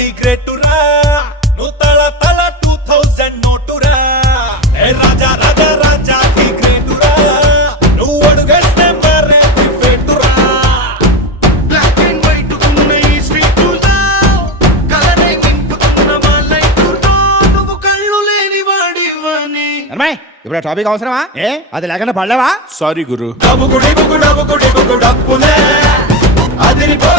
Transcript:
ఢీ గ్రేటురా నువ్వు తల తల 2000 నోటురా ఏ రాజా రాజా రాజా ఢీ గ్రేటురా నువ్వు అడుగేస్తే మరే ఫేటురా బ్లాక్ అండ్ వైట్ ఉన్న ఈ స్ట్రీట్ కలరే నింపుతున్న మా లైఫ్ నువ్వు కళ్ళు లేని వాడివని. అమ్మాయి ఇప్పుడు టాపిక్ అవసరమా? అది లేకుండా పడలేవా? సారీ గురు డబ్బుకు డబ్బులే అదిరిపో